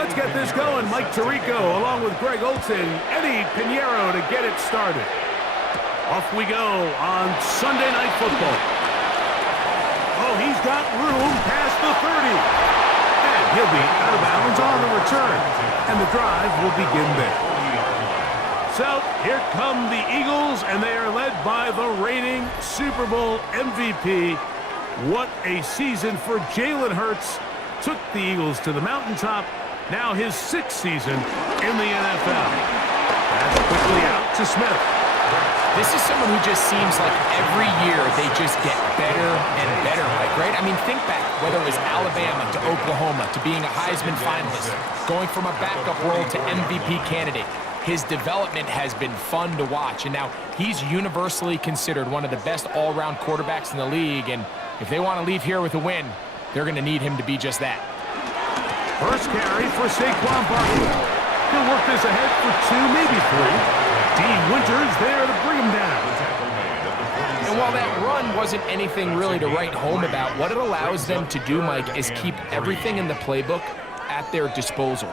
Let's get this going. Mike Tirico along with Greg Olson, Eddie Pinheiro to get it started. Off we go on Sunday Night Football. Oh, he's got room past the 30. And he'll be out of bounds on the return. And the drive will begin there. So here come the Eagles, and they are led by the reigning Super Bowl MVP. What a season for Jalen Hurts. Took the Eagles to the mountaintop. Now his 6th season in the NFL. That's quickly out to Smith. This is someone who just seems like every year they just get better and better, Mike, right? I mean, think back, whether it was Alabama to Oklahoma to being a Heisman finalist, going from a backup role to MVP candidate. His development has been fun to watch, and now he's universally considered one of the best all-around quarterbacks in the league, and if they want to leave here with a win, they're going to need him to be just that. First carry for Saquon Barkley. He'll work this ahead for 2, maybe 3. Dean Winters there to bring him down. And while that run wasn't anything really to write home about, what it allows them to do, Mike, is keep everything in the playbook at their disposal.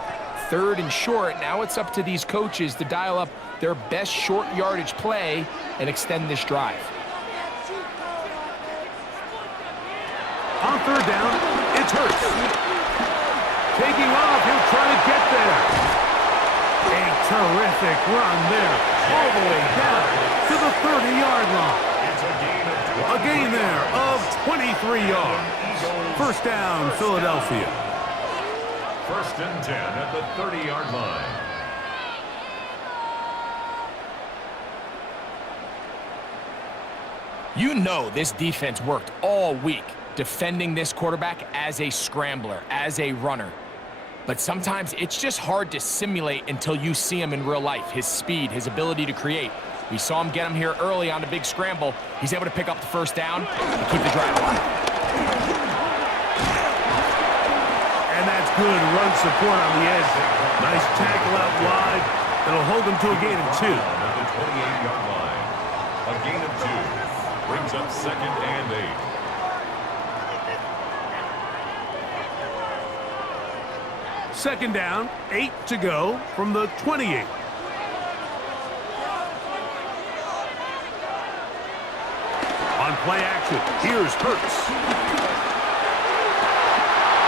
3rd and short, now it's up to these coaches to dial up their best short yardage play and extend this drive. On 3rd down, it's Hurts. Taking off, he'll try to get there. A terrific run there, all the way down to the 30-yard line. A gain there of 23 yards. First down, Philadelphia. 1st and 10 at the 30-yard line. You know this defense worked all week defending this quarterback as a scrambler, as a runner. But sometimes it's just hard to simulate until you see him in real life, his speed, his ability to create. We saw him get him here early on the big scramble. He's able to pick up the first down and keep the drive alive. And that's good run support on the edge. Nice tackle out wide. That'll hold him to a gain of 2. At the 28-yard line. A gain of 2 brings up 2nd and 8. Second down, 8 to go from the 28. On play action, here's Hurts.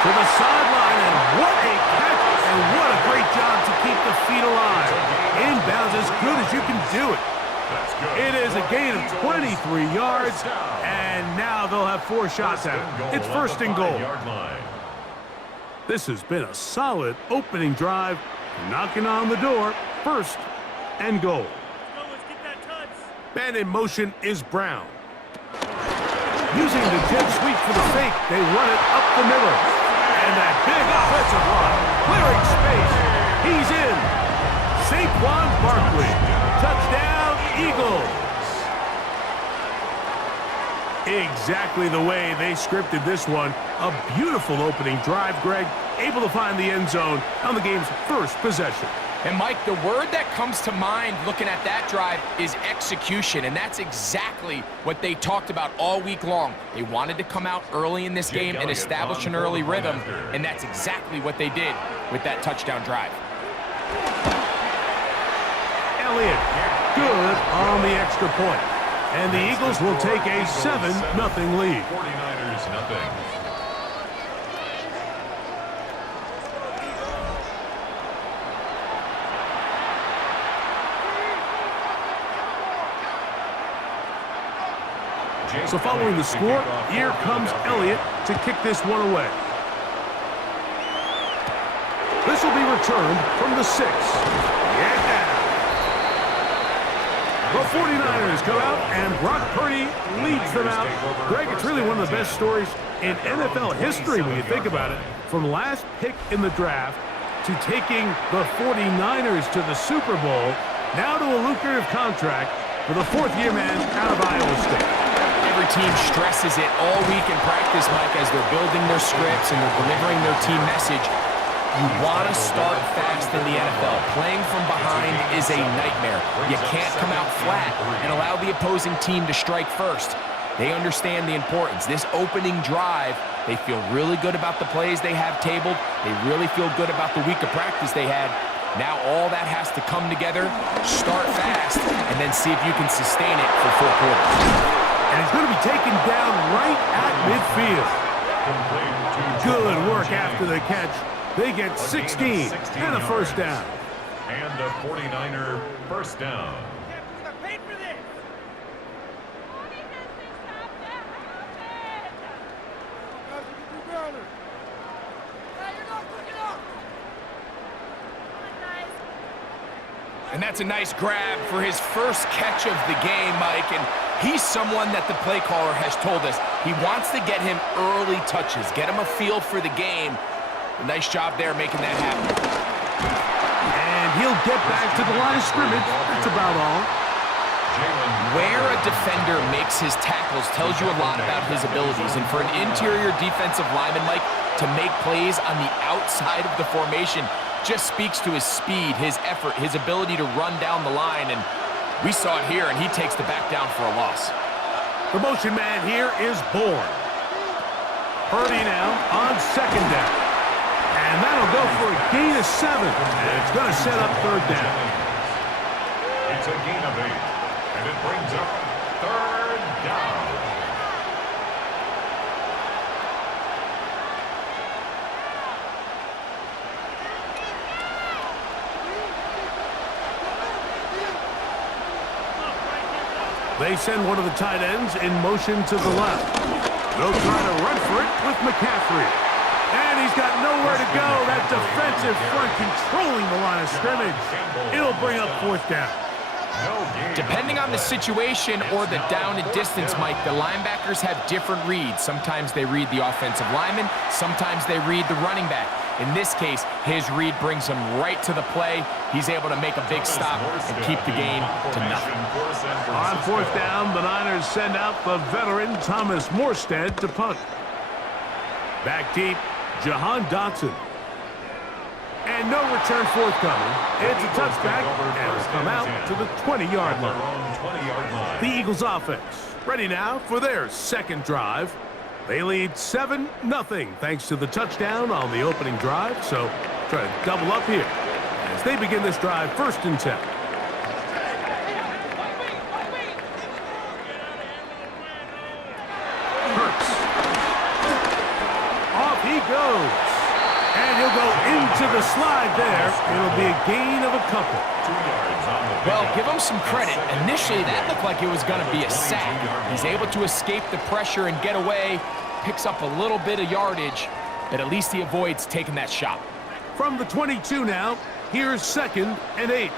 To the sideline, and what a catch, and what a great job to keep the feet alive. Inbounds as good as you can do it. It is a gain of 23 yards, and now they'll have 4 shots at it. It's 1st and goal. This has been a solid opening drive. Knocking on the door. 1st and goal. Man in motion is Brown. Using the jet sweep for the fake, they run it up the middle. And that big offensive line, clearing space. He's in. Saquon Barkley. Touchdown, Eagles. Exactly the way they scripted this one. A beautiful opening drive, Greg. Able to find the end zone on the game's 1st possession. And, Mike, the word that comes to mind looking at that drive is execution, and that's exactly what they talked about all week long. They wanted to come out early in this game and establish an early rhythm, and that's exactly what they did with that touchdown drive. Elliott, good on the extra point. And the Eagles will take a 7-0 lead. 49ers nothing. So following the score, here comes Elliott to kick this one away. This will be returned from the 6. Yeah! The 49ers come out, and Brock Purdy leads them out. Greg, it's really one of the best stories in NFL history when you think about it. From last pick in the draft to taking the 49ers to the Super Bowl, now to a lucrative contract for the 4th-year man out of Iowa State. Every team stresses it all week in practice, Mike, as they're building their scripts and they're delivering their team message. You want to start fast in the NFL. Playing from behind is a nightmare. You can't come out flat and allow the opposing team to strike first. They understand the importance. This opening drive, they feel really good about the plays they have tabled. They really feel good about the week of practice they had. Now all that has to come together, start fast, and then see if you can sustain it for 4 quarters. And he's going to be taken down right at midfield. Good work after the catch. They get 16 and a first down. And a 49er first down. And that's a nice grab for his first catch of the game, Mike. And he's someone that the play caller has told us he wants to get him early touches, get him a feel for the game. A nice job there making that happen. And he'll get back to the line of scrimmage. That's about all. Where a defender makes his tackles tells you a lot about his abilities. And for an interior defensive lineman, Mike, to make plays on the outside of the formation just speaks to his speed, his effort, his ability to run down the line. And we saw it here, and he takes the back down for a loss. The motion man here is Bourne. Purdy now on second down. And that'll go for a gain of 7. And it's going to set up third down. It's a gain of 8. And it brings up third down. They send one of the tight ends in motion to the left. They'll try to run for it with McCaffrey. And he's got nowhere to go. That defensive front controlling the line of scrimmage. It'll bring up fourth down. Depending on the situation or the down and distance, Mike, the linebackers have different reads. Sometimes they read the offensive lineman. Sometimes they read the running back. In this case, his read brings him right to the play. He's able to make a big stop and keep the game to nothing. On fourth down, the Niners send out the veteran Thomas Morstead to punt. Back deep, Jahan Dotson. And no return forthcoming. It's a touchback, and it'll come out to the 20-yard line. The Eagles offense ready now for their second drive. They lead 7-0 thanks to the touchdown on the opening drive. So try to double up here as they begin this drive first and 10. Hurts. Off he goes. And he'll go into the slide there. It'll be a gain of a couple. 2 yards on the Well, give him some credit. Initially, that looked like it was going to be a sack. He's able to escape the pressure and get away, picks up a little bit of yardage, but at least he avoids taking that shot. From the 22 now, here's 2nd and 8.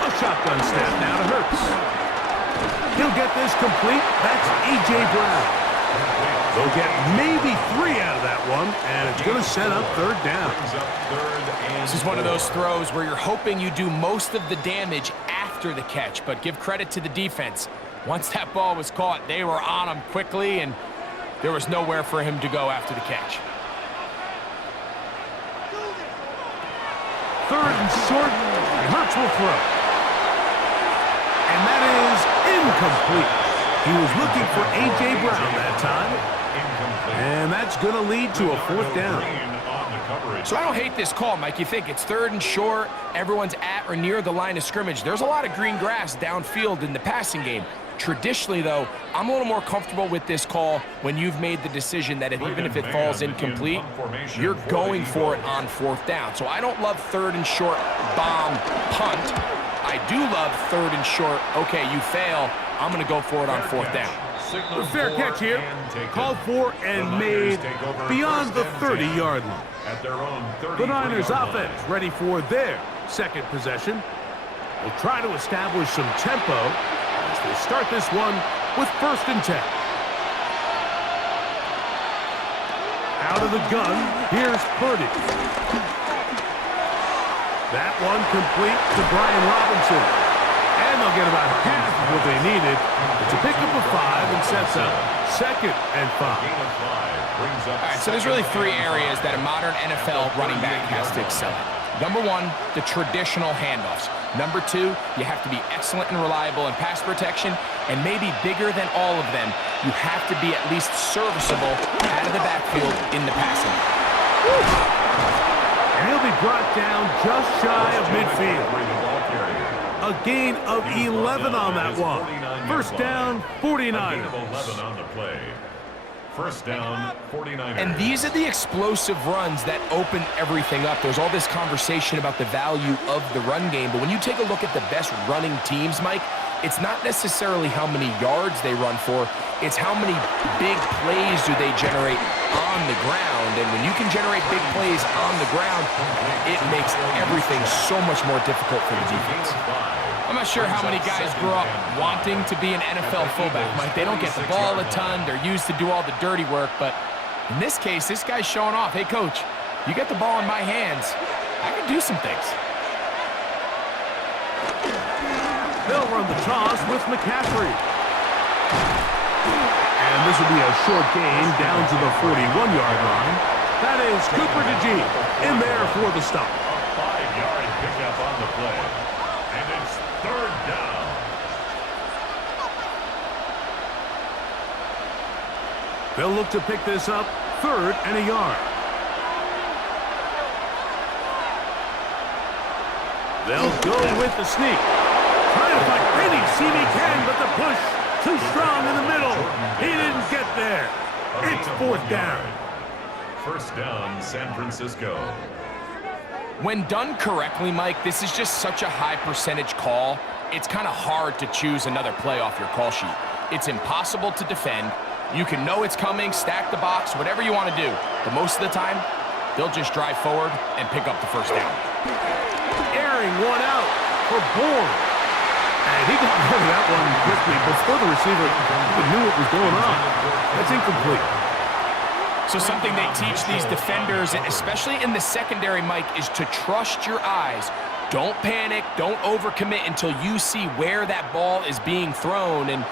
A shotgun snap now to Hurts. He'll get this complete. That's A.J. Brown. They'll get maybe 3 out of that one, and it's going to set up third down. This is one of those throws where you're hoping you do most of the damage after the catch, but give credit to the defense. Once that ball was caught, they were on him quickly, and there was nowhere for him to go after the catch. Third and short, and Hurts will throw. And that is incomplete. He was looking for A.J. Brown that time. And that's going to lead to a fourth down. So I don't hate this call, Mike. You think it's 3rd and short, everyone's at or near the line of scrimmage. There's a lot of green grass downfield in the passing game. Traditionally, though, I'm a little more comfortable with this call when you've made the decision that even if it falls incomplete, you're going for it on 4th down. So I don't love 3rd and short bomb punt. I do love 3rd and short, okay, you fail, I'm going to go for it on 4th down. A fair catch here, called for and made beyond the 30-yard line. The Niners offense ready for their second possession. Will try to establish some tempo as they start this one with 1st and 10. Out of the gun, here's Purdy. That one complete to Brian Robinson. And they'll get about half of what they needed. It's a pickup of 5 and sets up 2nd and 5. All right, so there's really 3 areas that a modern NFL running back has to excel at. Number one, the traditional handoffs. Number two, you have to be excellent and reliable in pass protection, and maybe bigger than all of them, you have to be at least serviceable out of the backfield in the passing. And he'll be brought down just shy of midfield. A gain of 11 on that one. First down, 49ers. 11 on the play. First down, 49ers. And these are the explosive runs that open everything up. There's all this conversation about the value of the run game, but when you take a look at the best running teams, Mike, it's not necessarily how many yards they run for, it's how many big plays do they generate on the ground. And when you can generate big plays on the ground, it makes everything so much more difficult for the defense. I'm not sure how many guys grew up wanting to be an NFL fullback, Mike. They don't get the ball a ton. They're used to do all the dirty work. But in this case, this guy's showing off. Hey, coach, you get the ball in my hands. I can do some things. They'll run the toss with McCaffrey. And this will be a short gain down to the 41-yard line. That is Cooper DeGene in there for the stop. A 5-yard pickup on the play. And it's third down. They'll look to pick this up, 3rd and a yard. They'll go with the sneak. Trying to find any seam he can, but the push too strong in the middle. He didn't get there. It's 4th down. First down, San Francisco. When done correctly, Mike, this is just such a high percentage call. It's kind of hard to choose another play off your call sheet. It's impossible to defend. You can know it's coming, stack the box, whatever you want to do. But most of the time, they'll just drive forward and pick up the first down. Airing one out for Bourne. And he got rid of that one quickly before the receiver even knew what was going on. That's incomplete. So something they teach these defenders, especially in the secondary, Mike, is to trust your eyes. Don't panic, don't overcommit until you see where that ball is being thrown. And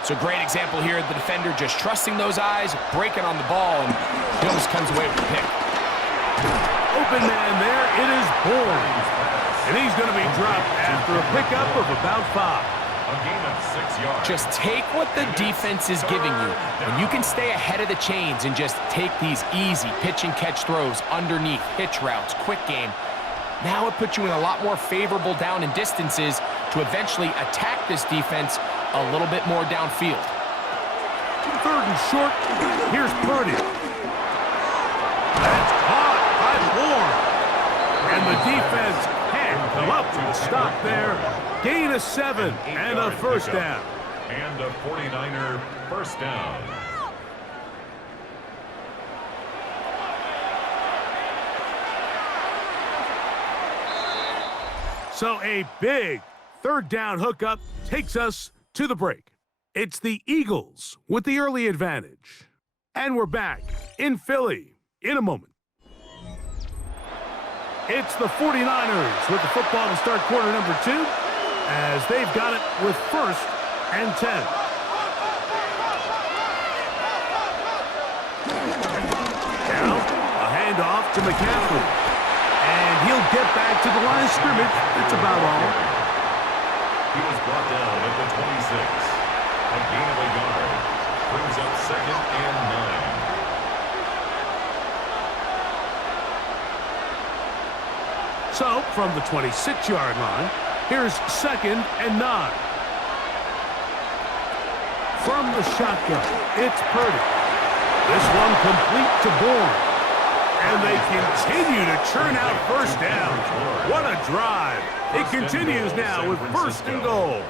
it's a great example here, the defender just trusting those eyes, breaking on the ball, and he almost comes away with the pick. Open man there, it is Bourne. And he's going to be dropped after a pickup of about 5. A gain of 6 yards. Just take what the defense is giving you. When you can stay ahead of the chains and just take these easy pitch and catch throws underneath, hitch routes, quick game, now it puts you in a lot more favorable down and distances to eventually attack this defense a little bit more downfield. 3rd and short. Here's Purdy. That's caught by Bourne. And the defense can't come up with a stop there. Gain of 7 and a first down. And a 49er first down. So a big 3rd down hookup takes us to the break. It's the Eagles with the early advantage. And we're back in Philly in a moment. It's the 49ers with the football to start quarter number 2, as they've got it with 1st and 10. Now, a handoff to McCaffrey. And he'll get back to the line of scrimmage. That's about all. He was brought down at the 26. A gain of a yard. Brings up 2nd and 9. So, from the 26-yard line, here's 2nd and 9. From the shotgun, it's Purdy. This one complete to Bourne. And they continue to churn out first down. What a drive. It continues now with 1st and goal.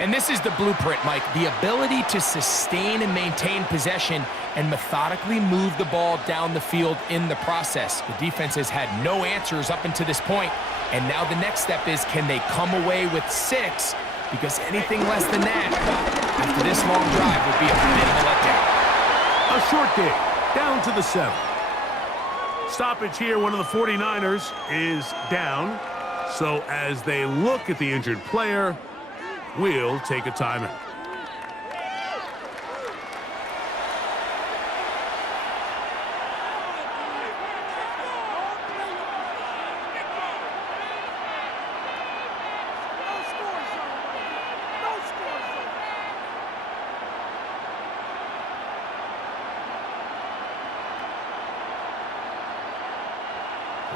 And this is the blueprint, Mike. The ability to sustain and maintain possession and methodically move the ball down the field in the process. The defense has had no answers up until this point, and now the next step is, can they come away with 6? Because anything less than that, after this long drive, would be a bit of a letdown. A short game, down to the 7. Stoppage here, one of the 49ers is down. So as they look at the injured player, we'll take a timeout.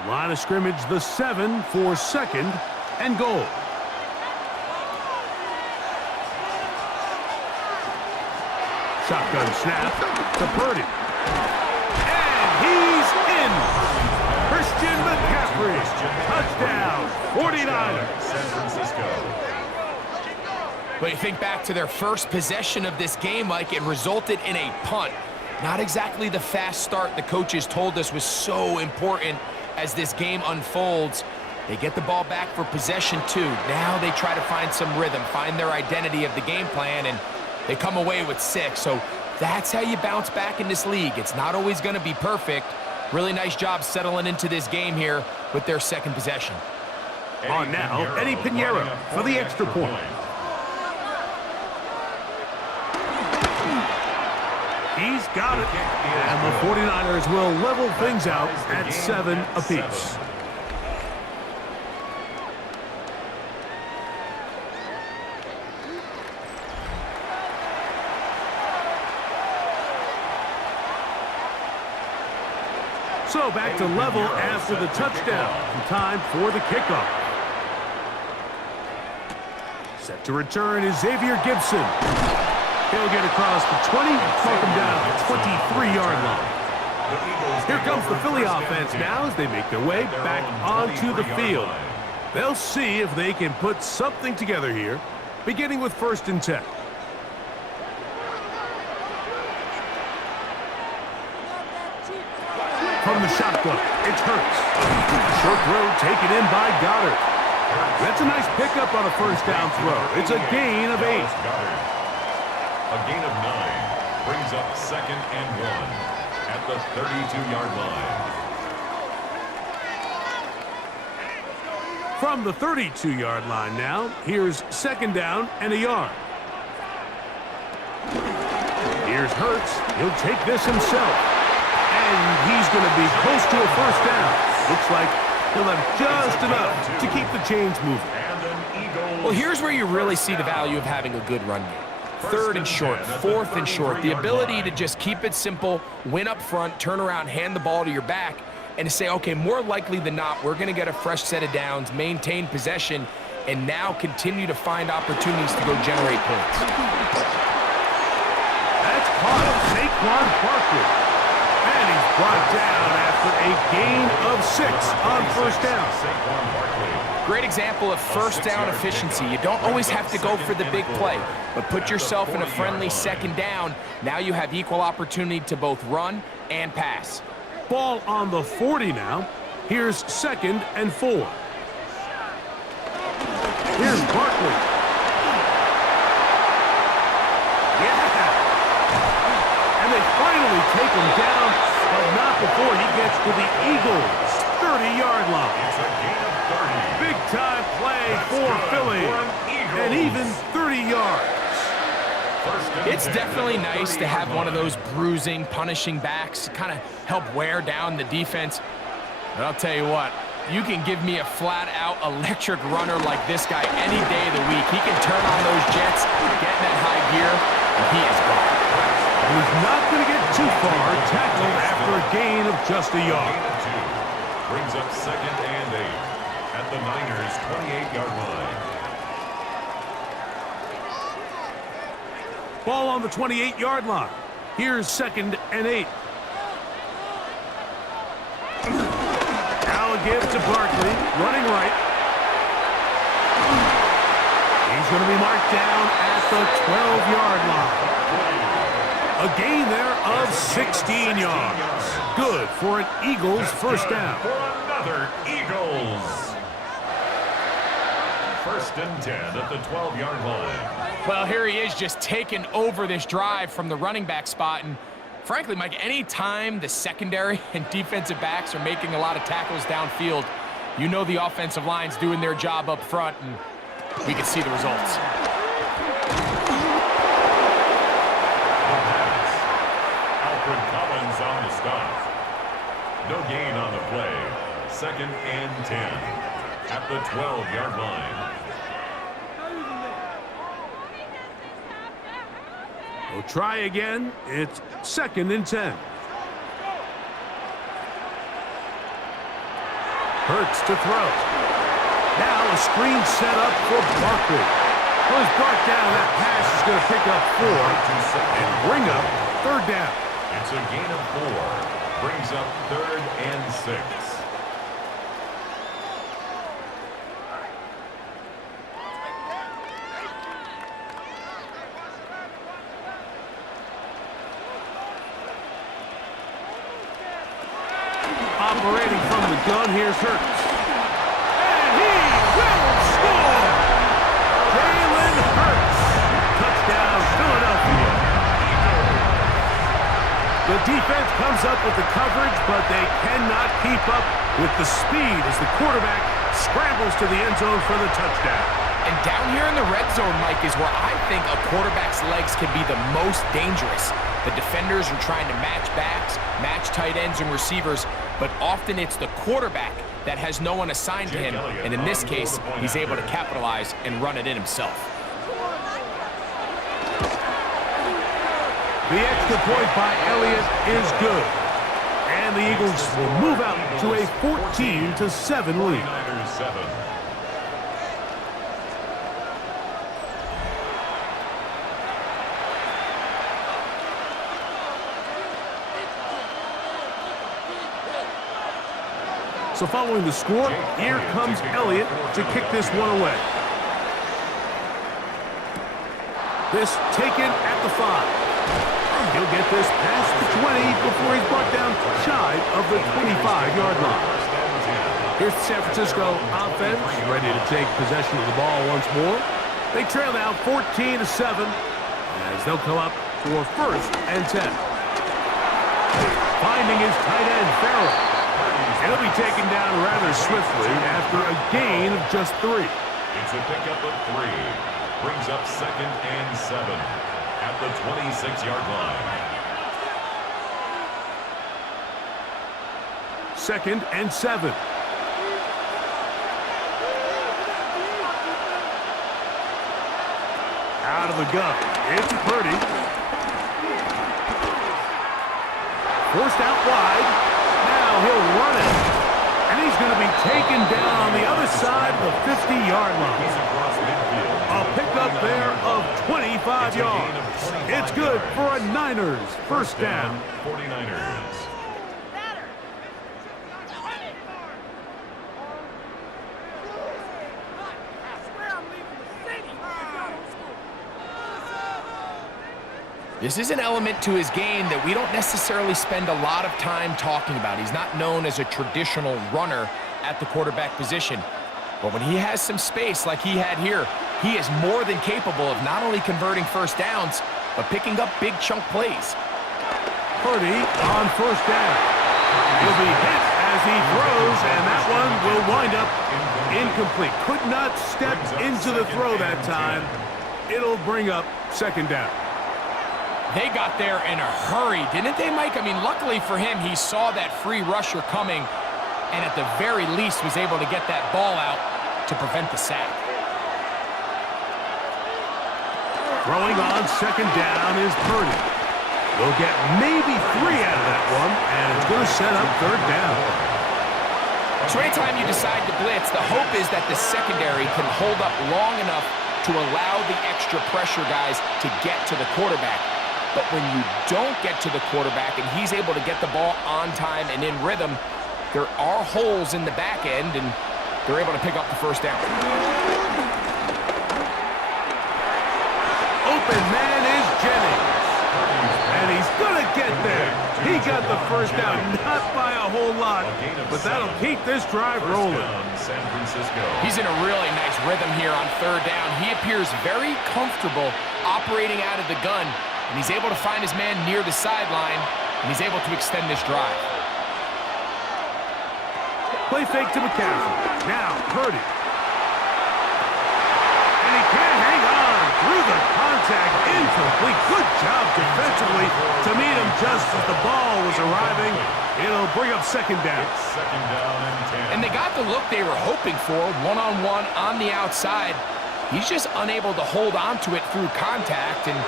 The line of scrimmage, the 7 for 2nd and goal. Shotgun snap to Purdy. And he's in. Christian McCaffrey. Touchdown, 49ers. San Francisco. But you think back to their first possession of this game, Mike, it resulted in a punt. Not exactly the fast start the coaches told us was so important as this game unfolds. They get the ball back for possession 2. Now they try to find some rhythm, find their identity of the game plan, and they come away with 6. So that's how you bounce back in this league. It's not always going to be perfect. Really nice job settling into this game here with their 2nd possession. On now, Eddie Pinheiro for the extra point. He's got it. And the 49ers will level things out at 7 apiece. So back to level after the touchdown. Time for the kickoff. Set to return is Xavier Gibson. He'll get across the 20, take him down at the 23-yard line. Here comes the Philly offense now as they make their way back onto the field. They'll see if they can put something together here, beginning with 1st and 10. From the shotgun, it's Hurts. Short throw taken in by Goddard. That's a nice pickup on a 1st down throw. It's a gain of 8. A gain of 9 brings up 2nd and 1 at the 32-yard line. From the 32-yard line now, here's 2nd down and a yard. Here's Hurts. He'll take this himself. And he's going to be close to a 1st down. Looks like he'll have just enough to keep the chains moving. Well, here's where you really see the value of having a good run game. 3rd and short, 4th and short. The ability to just keep it simple, win up front, turn around, hand the ball to your back, and to say, okay, more likely than not, we're going to get a fresh set of downs, maintain possession, and now continue to find opportunities to go generate points. That's caught Saquon Barkley. And he's brought down after a gain of 6 on 1st down. Great example of 1st down efficiency. You don't always have to go for the big play, but put yourself in a friendly 2nd down. Now you have equal opportunity to both run and pass. Ball on the 40 now. Here's 2nd and 4. Here's Barkley. And they finally take him down, but not before he gets to the Eagles' 30-yard line. It's a gain of 30. Big-time play for Philly, and even 30 yards. It's definitely nice to have one of those bruising, punishing backs, kind of help wear down the defense. But I'll tell you what, you can give me a flat-out electric runner like this guy any day of the week. He can turn on those jets, get in that high gear, and he is gone. He's not going to get too far, tackled after a gain of just a yard. Brings up 2nd and 8 at the Niners' 28-yard line. Ball on the 28-yard line. Here's 2nd and 8. Now a give to Barkley, running right. He's going to be marked down at the 12-yard line. A gain there of 16 yards. Good for an Eagles 1st down. For another Eagles. 1st and 10 at the 12-yard line. Well, here he is just taking over this drive from the running back spot. And frankly, Mike, any time the secondary and defensive backs are making a lot of tackles downfield, you know the offensive line's doing their job up front, and we can see the results. Collins on the stop. No gain on the play. 2nd and 10 at the 12-yard line. We'll try again. It's 2nd and 10. Hurts to throw. Now a screen set up for Barkley. Well, he's brought down. That pass is going to pick up 4 and bring up third down. It's a gain of 4. Brings up 3rd and 6. Operating from the gun, here's Hurts. And he will score! Jalen Hurts. Touchdown, Philadelphia. The defense comes up with the coverage, but they cannot keep up with the speed as the quarterback scrambles to the end zone for the touchdown. And down here in the red zone, Mike, is where I think a quarterback's legs can be the most dangerous. The defenders are trying to match backs, match tight ends and receivers, but often it's the quarterback that has no one assigned to him, and in this case, he's able to capitalize and run it in himself. The extra point by Elliott is good. And the Eagles will move out to a 14-7 lead. 49ers 7. So following the score, here comes Elliott to kick this one away. This taken at the 5. He'll get this past the 20 before he's brought down shy of the 25-yard line. Here's the San Francisco offense ready to take possession of the ball once more. They trail now 14-7 as they'll come up for 1st and 10. Finding his tight end, Farrell. He'll be taken down rather swiftly after a gain of just 3. It's a pickup of 3. Brings up 2nd and 7 at the 26-yard line. 2nd and 7. Out of the gun. It's Purdy. Forced out wide. Now he'll run it. And he's going to be taken down on the other side of the 50-yard line. A pickup there of 25 yards. It's good for a Niners 1st down. 49ers. This is an element to his game that we don't necessarily spend a lot of time talking about. He's not known as a traditional runner at the quarterback position. But when he has some space like he had here, he is more than capable of not only converting 1st downs, but picking up big chunk plays. Purdy on 1st down. He'll be hit as he throws, and that one will wind up incomplete. Could not step into the throw that time. It'll bring up 2nd down. They got there in a hurry, didn't they, Mike? I mean, luckily for him, he saw that free rusher coming and at the very least was able to get that ball out to prevent the sack. Throwing on 2nd down is Purdy. They'll get maybe 3 out of that one, and it's going to set up 3rd down. So anytime you decide to blitz, the hope is that the secondary can hold up long enough to allow the extra pressure guys to get to the quarterback. But when you don't get to the quarterback and he's able to get the ball on time and in rhythm, there are holes in the back end, and they're able to pick up the 1st down. Open man is Jennings. And he's going to get there. He got the 1st down, not by a whole lot, but that'll keep this drive rolling. San Francisco. He's in a really nice rhythm here on 3rd down. He appears very comfortable operating out of the gun, and he's able to find his man near the sideline, and he's able to extend this drive. Play fake to McCaffrey. Now, Purdy. And he can't hang on through the contact. Incomplete. Good job defensively to meet him just as the ball was arriving. It'll bring up 2nd down. It's 2nd down and 10. And they got the look they were hoping for, one-on-one on the outside. He's just unable to hold on to it through contact, and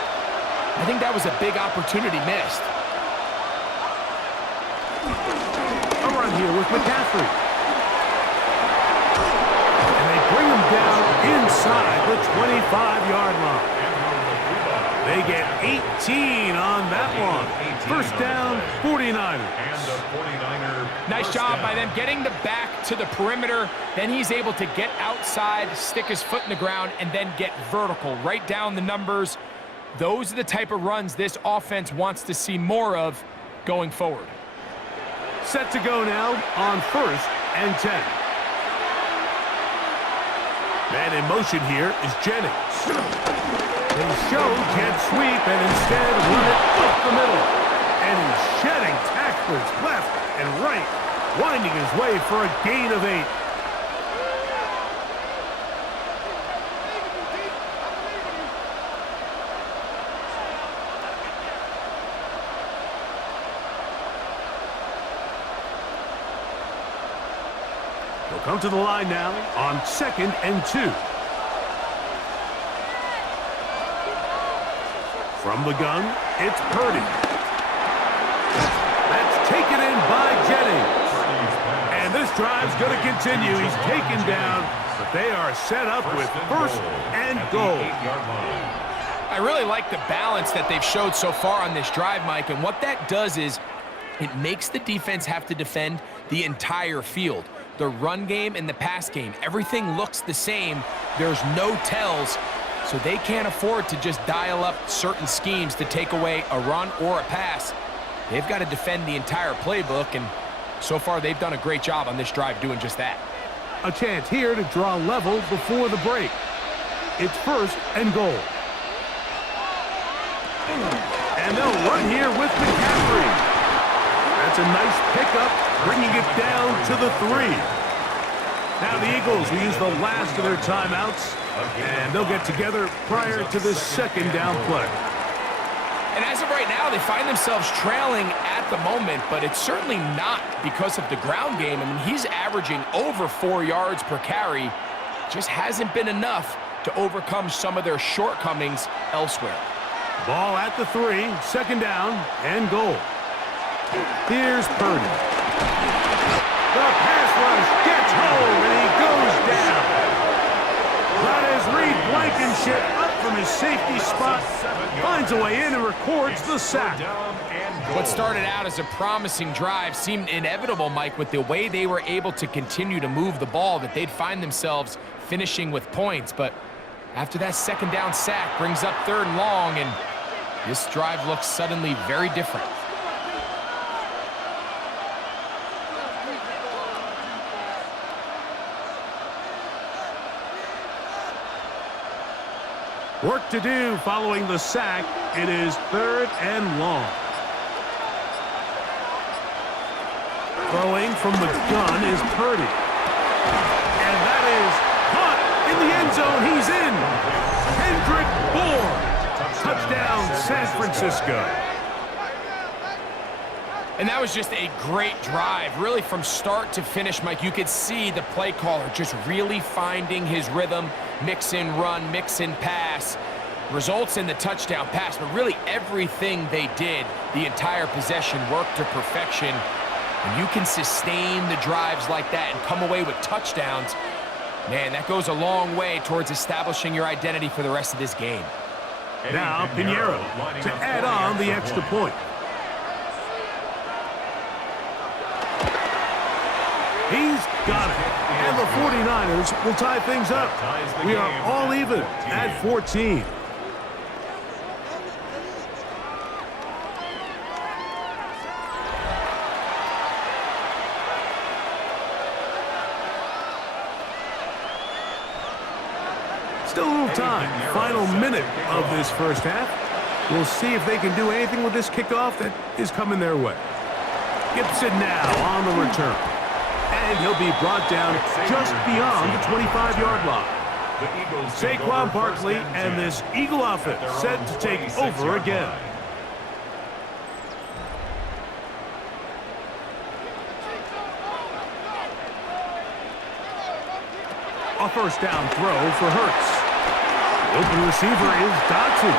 I think that was a big opportunity missed. A run here with McCaffrey. down inside the 25-yard line. They get 18 on that one. First down, 49ers. Nice job by them getting the back to the perimeter. Then he's able to get outside, stick his foot in the ground, and then get vertical. Right down the numbers. Those are the type of runs this offense wants to see more of going forward. Set to go now on 1st and 10. Man in motion here is Jennings. They show jet sweep and instead run it up the middle. And he's shedding tacklers left and right, winding his way for a gain of 8. They'll come to the line now on 2nd and 2. From the gun, it's Purdy. That's taken in by Jennings. And this drive's going to continue. He's taken down, but they are set up with 1st and goal. I really like the balance that they've showed so far on this drive, Mike, and what that does is it makes the defense have to defend the entire field. The run game and the pass game, everything looks the same. There's no tells. So they can't afford to just dial up certain schemes to take away a run or a pass. They've got to defend the entire playbook, and so far they've done a great job on this drive doing just that. A chance here to draw level before the break. It's 1st and goal. And they'll run here with McCaffrey. That's a nice pickup, bringing it down to the 3. Now the Eagles will use the last of their timeouts, and they'll get together prior to this 2nd down play. And as of right now, they find themselves trailing at the moment, but it's certainly not because of the ground game. I mean, he's averaging over 4 yards per carry. Just hasn't been enough to overcome some of their shortcomings elsewhere. Ball at the 3, 2nd down and goal. Here's Purdy. The pass rush gets home, and he goes down. That is Reed Blankenship up from his safety spot, finds a way in and records the sack. What started out as a promising drive seemed inevitable, Mike, with the way they were able to continue to move the ball, that they'd find themselves finishing with points. But after that 2nd down sack brings up 3rd and long, and this drive looks suddenly very different. Work to do following the sack. It is 3rd and long. Throwing from the gun is Purdy. And that is caught in the end zone. He's in. Kendrick Bourne. Touchdown, San Francisco. And that was just a great drive, really from start to finish, Mike. You could see the play caller just really finding his rhythm, mix in run, mix in pass, results in the touchdown pass. But really everything they did, the entire possession, worked to perfection. And you can sustain the drives like that and come away with touchdowns. Man, that goes a long way towards establishing your identity for the rest of this game. Now Pinheiro to add on the extra point. He's got it. And the 49ers will tie things up. We are all even at 14. Still a little time. Final minute of this first half. We'll see if they can do anything with this kickoff that is coming their way. Gibson now on the return. And he'll be brought down just beyond the 25-yard line. Saquon Barkley and this Eagle offense set to take over again. A first down throw for Hurts. The open receiver is Dotson.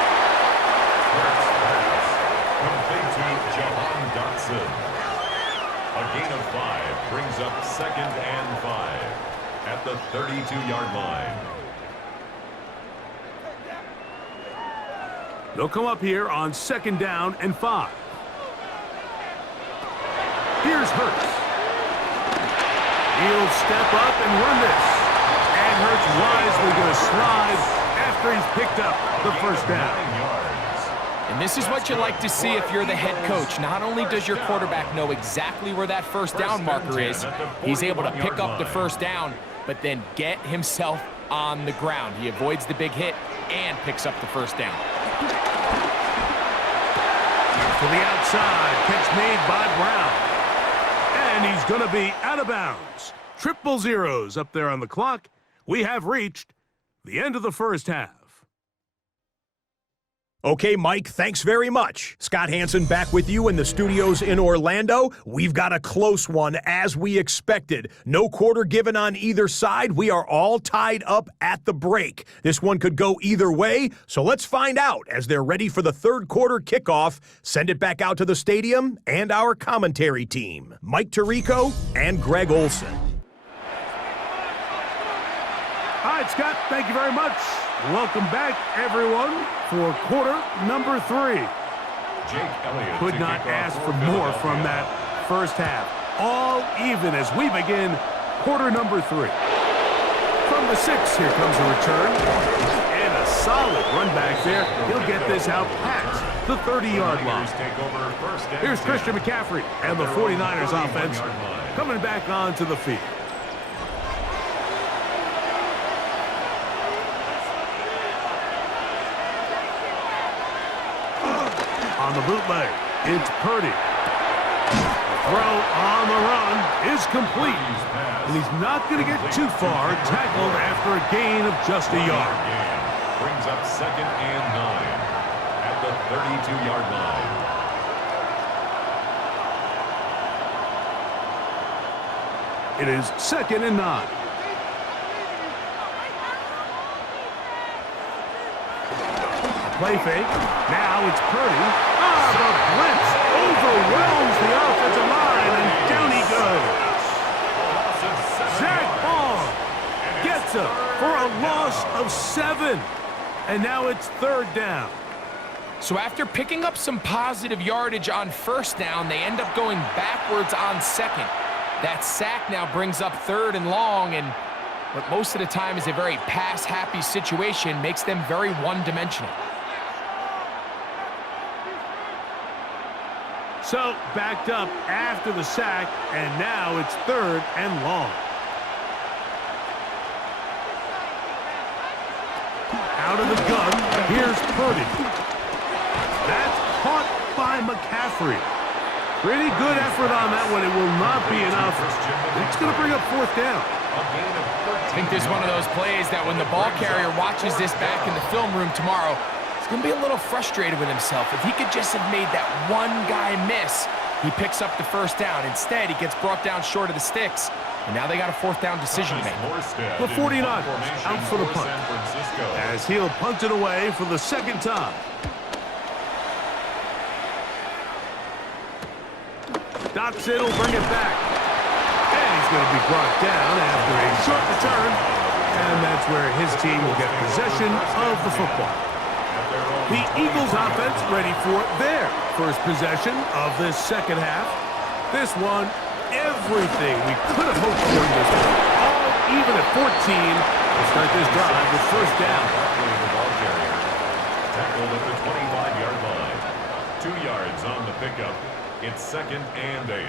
Complete to Jahan Dotson. A gain of 5 brings up 2nd and 5. at the 32-yard line. They'll come up here on 2nd down and 5. Here's Hurts. He'll step up and run this. And Hurts wisely going to slide after he's picked up the first down. And this is what you like to see if you're the head coach. Not only does your quarterback know exactly where that first down marker is, he's able to pick up the first down, but then get himself on the ground. He avoids the big hit and picks up the first down. To the outside, catch made by Brown. And he's going to be out of bounds. 0-0 up there on the clock. We have reached the end of the first half. Okay, Mike, thanks very much. Scott Hansen back with you in the studios in Orlando. We've got a close one, as we expected. No quarter given on either side. We are all tied up at the break. This one could go either way, so let's find out as they're ready for the third quarter kickoff. Send it back out to the stadium and our commentary team, Mike Tirico and Greg Olson. All right, Scott, thank you very much. Welcome back, everyone, for quarter number 3. Jake Elliott Could not ask for more from that first half. All even as we begin quarter number 3. From the 6, here comes a return. And a solid run back there. He'll get this out past the 30-yard line. Here's Christian McCaffrey and the 49ers offense coming back onto the field. On the bootleg, it's Purdy. Throw on the run is complete. And he's not going to get too far, tackled after a gain of just a yard. Brings up 2nd and 9 at the 32-yard line. It is 2nd and 9. Play fake. Now it's Purdy. The blitz overwhelms the offensive line, and down he goes. Zach Ball gets him for a loss of 7. And now it's 3rd down. So after picking up some positive yardage on first down, they end up going backwards on 2nd. That sack now brings up 3rd and long, and what most of the time is a very pass-happy situation makes them very one-dimensional. So, backed up after the sack, and now it's 3rd and long. Out of the gun, here's Purdy. That's caught by McCaffrey. Pretty good effort on that one. It will not be enough. It's going to bring up 4th down. I think this is one of those plays that when the ball carrier watches this back in the film room tomorrow, going to be a little frustrated with himself. If he could just have made that one guy miss, he picks up the first down. Instead, he gets brought down short of the sticks, and now they got a 4th down decision to make. The 49ers out for the punt, as he'll punt it away for the 2nd time. Dotson will bring it back, and he's going to be brought down after a short return, and that's where his team will get possession of the football. The Eagles offense ready for their first possession of this 2nd half. This one, everything we could have hoped for in this one. All even at 14. We'll start this drive with 1st down. Tackled at the 25-yard line. 2 yards on the pickup. It's 2nd and 8.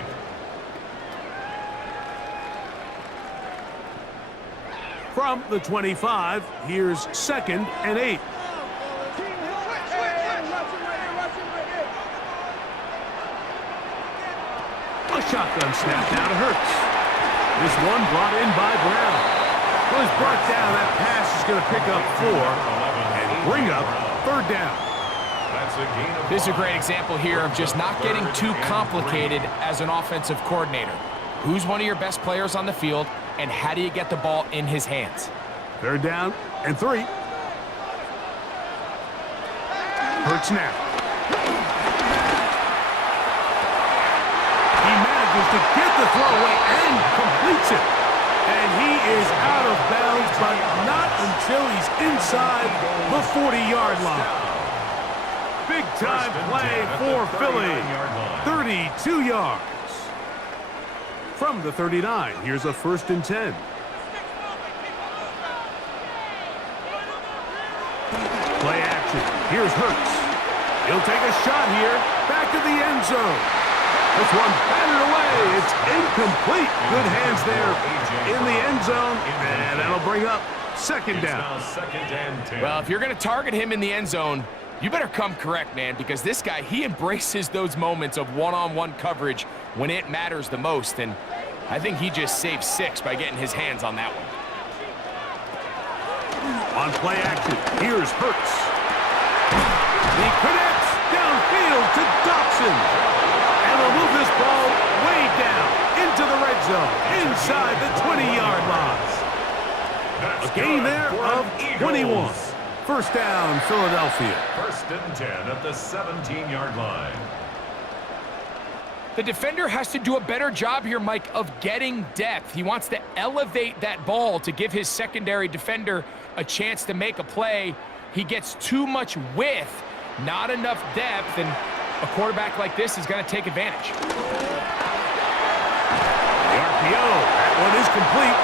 From the 25, here's 2nd and 8. A shotgun snap now to Hurts. This one brought in by Brown. Well, he's brought down. That pass is going to pick up 4 and bring up 3rd down. This is a great example here of just not getting too complicated as an offensive coordinator. Who's one of your best players on the field, and how do you get the ball in his hands? 3rd down and 3. Hurts now. He manages to get the throw away and completes it. And he is out of bounds, but not until he's inside the 40-yard line. Big-time play for Philly. 32 yards. From the 39, here's a 1st and 10. Play action. Here's Hurts. He'll take a shot here. Back of the end zone. This one batted away. It's incomplete. Good hands there in the end zone. And that'll bring up 2nd down. Well, if you're going to target him in the end zone, you better come correct, man, because this guy, he embraces those moments of one-on-one coverage when it matters the most. And I think he just saved 6 by getting his hands on that one. On play action, here's Hurts. He connects downfield to Dobson. And they'll move this ball way down into the red zone, inside the 20-yard line. A gain there of 21. 1st down, Philadelphia. 1st and 10 at the 17-yard line. The defender has to do a better job here, Mike, of getting depth. He wants to elevate that ball to give his secondary defender a chance to make a play. He gets too much width, not enough depth, and a quarterback like this is going to take advantage. The RPO, that one is complete.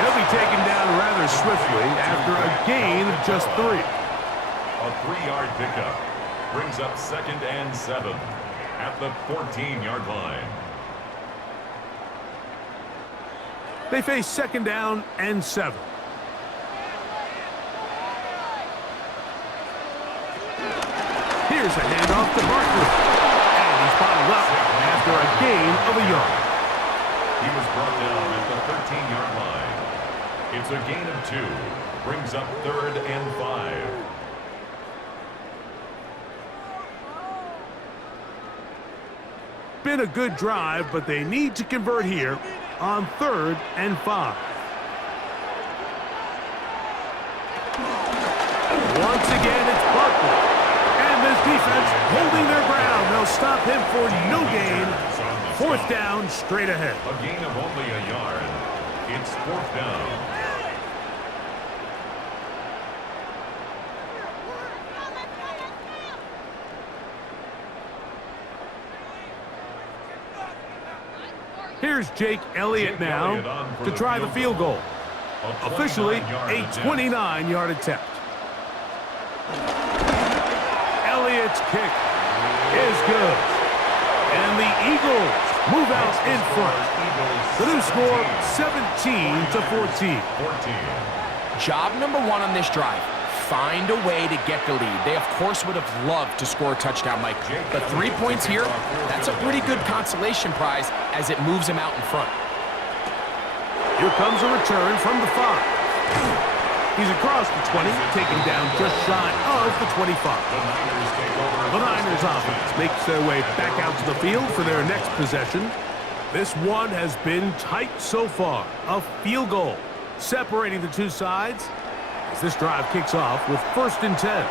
He'll be taken down rather swiftly after a gain of just 3. A 3-yard pickup brings up 2nd and 7 at the 14-yard line. They face 2nd down and 7. Here's a handoff to Barkley. And he's bottled up after a gain of a yard. He was brought down at the 13-yard line. It's a gain of 2. Brings up 3rd and 5. Been a good drive, but they need to convert here on 3rd and 5. Once again, it's Barkley. And this defense holding their ground. They'll stop him for no gain. 4th down, straight ahead. A gain of only a yard. It's 4th down. Here's Jake Elliott now to try the field goal. Officially a 29-yard attempt. Elliott's kick is good. And the Eagles move out in front. The new score, 17-14. Job number 1 on this drive, find a way to get the lead. They, of course, would have loved to score a touchdown, Mike. But 3 points here, that's a pretty good consolation prize as it moves him out in front. Here comes a return from the 5. He's across the 20, taken down just shy of the 25. The Niners offense makes their way back out to the field for their next possession. This one has been tight so far. A field goal separating the two sides as this drive kicks off with 1st and 10.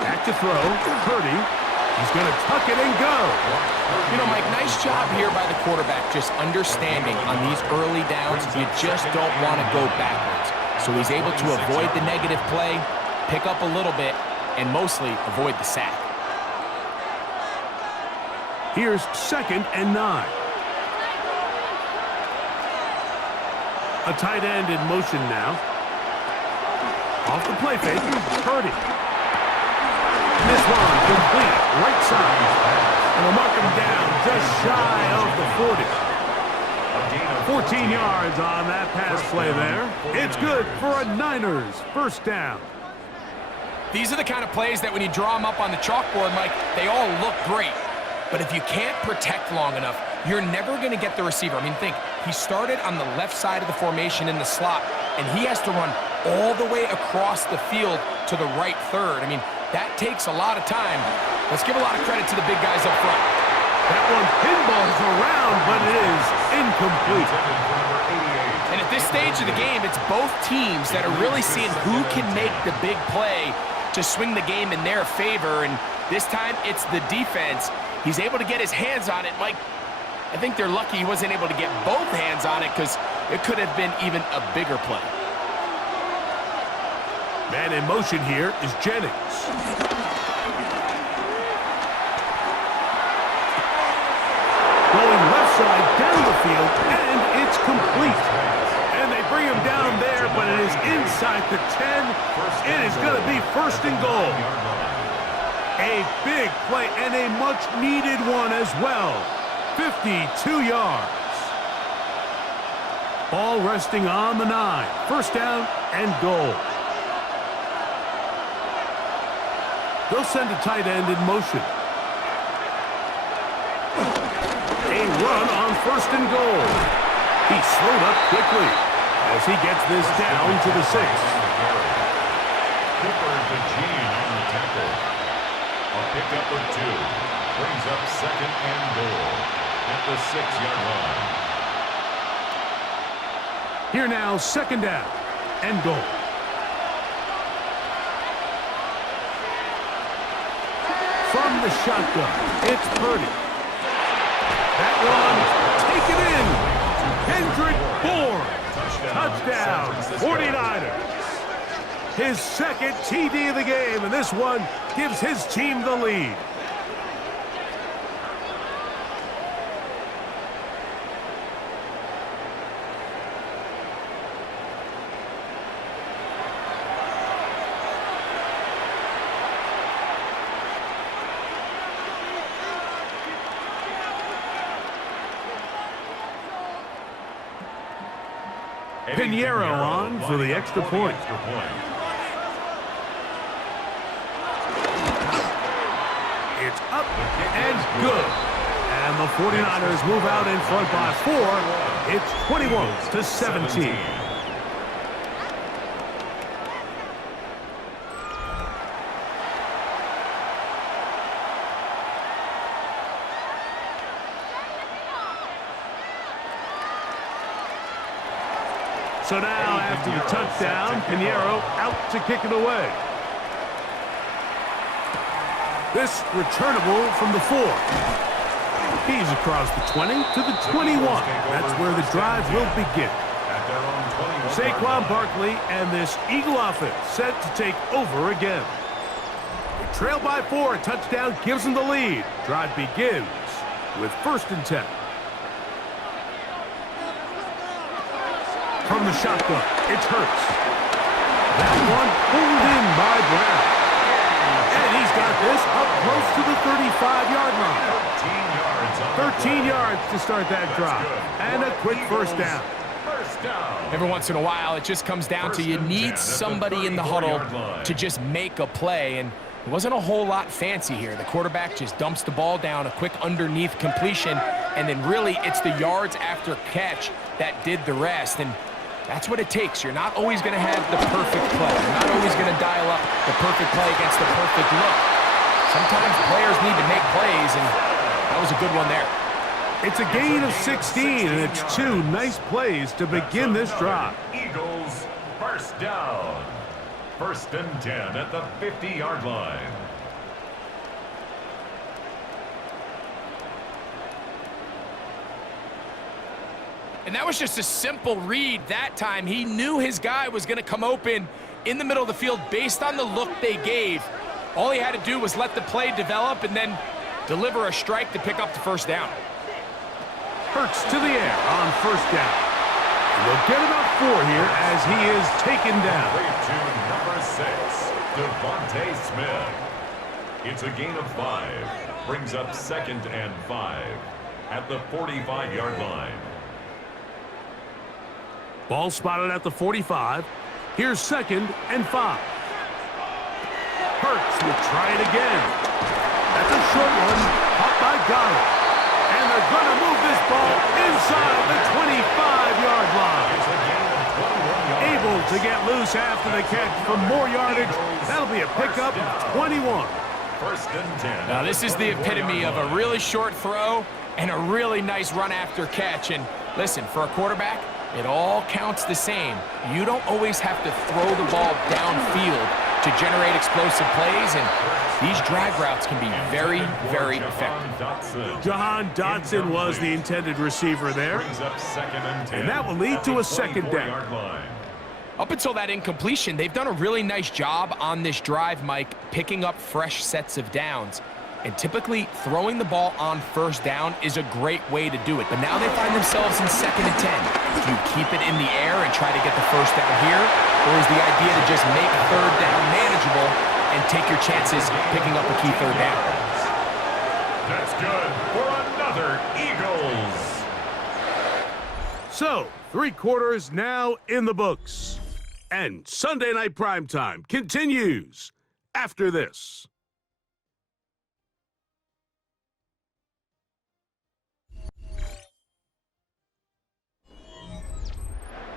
Back to throw. Purdy. He's going to tuck it and go. You know, Mike, nice job here by the quarterback, just understanding on these early downs, you just don't want to go backwards. So he's able to avoid the negative play, pick up a little bit, and mostly avoid the sack. Here's 2nd and 9. A tight end in motion now. Off the play fake, Purdy. This one complete, right side. And they'll mark him down just shy of the 40. 14 yards on that pass play there. It's good for a Niners 1st down. These are the kind of plays that when you draw them up on the chalkboard, Mike, they all look great. But if you can't protect long enough, you're never going to get the receiver. I mean, think, he started on the left side of the formation in the slot, and he has to run all the way across the field to the right third. I mean, that takes a lot of time. Let's give a lot of credit to the big guys up front. That one pinballs around, but it is incomplete. And at this stage of the game, it's both teams that are really seeing who can make the big play to swing the game in their favor. And this time, it's the defense. He's able to get his hands on it, Mike. I think they're lucky he wasn't able to get both hands on it because it could have been even a bigger play. Man in motion here is Jennings. Going left side down the field, and it's complete. And they bring him down there, but it is inside the 10. It is going to be first and goal. A big play and a much-needed one as well. 52 yards. Ball resting on the 9. First down and goal. They'll send a tight end in motion. A run on first and goal. He slowed up quickly as he gets this down to the 6. Cooper DeJean on the tackle. A pickup of 2. Brings up second and goal at the 6-yard line. Here now, second down and goal. From the shotgun, it's Purdy. That one, taken in. Kendrick Bourne. Touchdown, 49ers. His second TD of the game, and this one gives his team the lead. Pinheiro on for the extra point. It's up and good. And the 49ers move out in front by 4. It's 21-17. So now, after the touchdown, Pinheiro out to kick it away. This returnable from the 4. He's across the 20 to the 21. That's where the drive will begin. Saquon Barkley and this Eagle offense set to take over again. They trail by 4. A touchdown gives them the lead. Drive begins with first and 10. From the shotgun, it's Hurts. That one pulled in by Brown. And he's got this up close to the 35-yard line. 13 yards to start that drive. And a quick first down. Every once in a while, it just comes down to you need somebody in the huddle to just make a play. And it wasn't a whole lot fancy here. The quarterback just dumps the ball down, a quick underneath completion, and then really it's the yards after catch that did the rest. And that's what it takes. You're not always going to have the perfect play. You're not always going to dial up the perfect play against the perfect look. Sometimes players need to make plays, and that was a good one there. It's a gain of 16, and it's 2 nice plays to begin this drive. Eagles first down. First and 10 at the 50-yard line. And that was just a simple read that time. He knew his guy was going to come open in the middle of the field based on the look they gave. All he had to do was let the play develop and then deliver a strike to pick up the first down. Hurts to the air on first down. And they'll get about 4 here as he is taken down. To number 6, Devontae Smith. It's a gain of 5. Brings up second and 5 at the 45-yard line. Ball spotted at the 45. Here's second and 5. Hurts will try it again. That's a short one, caught by Goddard. And they're going to move this ball inside the 25-yard line. Able to get loose after the catch for more yardage. That'll be a pickup of 21. First and 10. Now this is the epitome of a really short throw and a really nice run after catch. And listen, for a quarterback, it all counts the same. You don't always have to throw the ball downfield to generate explosive plays, and these drag routes can be very, very effective. Jahan Dotson was the intended receiver there. And that will lead to a second down. Up until that incompletion, they've done a really nice job on this drive, Mike, picking up fresh sets of downs. And typically, throwing the ball on first down is a great way to do it. But now they find themselves in 2nd and 10. Do you keep it in the air and try to get the first down here? Or is the idea to just make third down manageable and take your chances picking up a key third down? That's good for another Eagles. So, 3 quarters now in the books. And Sunday Night Primetime continues after this.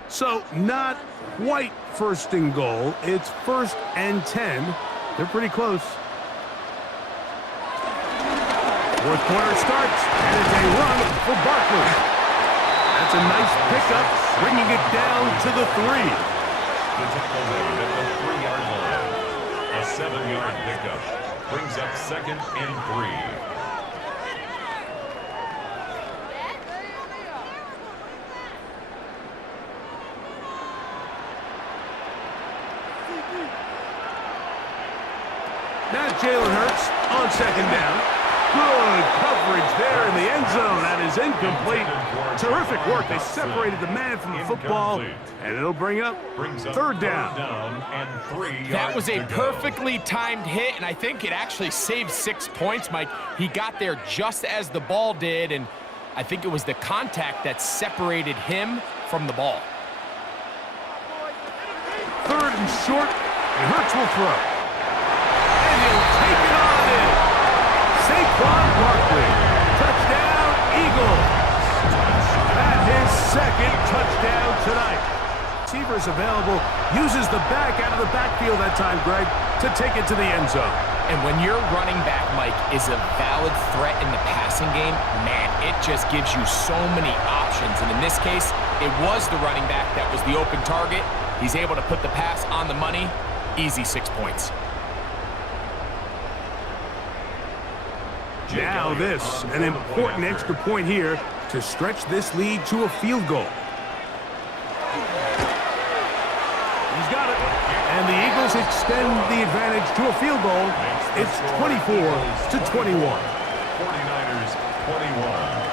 So, not quite 1st and goal. It's 1st and 10. They're pretty close. 4th quarter starts, and it's a run for Barkley. That's a nice pickup, bringing it down to the 3. The tackle made at the 3-yard line. A 7-yard pickup brings up 2nd and 3. Now Jalen Hurts on 2nd down. Good coverage there in the end zone. That is incomplete. Terrific work. They separated the man from the football, and it'll bring up 3rd down. That was a perfectly timed hit, and I think it actually saved 6 points, Mike. He got there just as the ball did, and I think it was the contact that separated him from the ball. 3rd and short, and Hurts will throw. And he'll take it on in. Saquon Barkley. Touchdown, Eagles. At his 2nd touchdown tonight. Receivers available. Uses the back out of the backfield that time, Greg, to take it to the end zone. And when your running back, Mike, is a valid threat in the passing game, man, it just gives you so many options. And in this case, it was the running back that was the open target. He's able to put the pass on the money. Easy 6 points. Now this, an important extra point here to stretch this lead to a field goal. He's got it. And the Eagles extend the advantage to a field goal. It's 24-21. 49ers 21.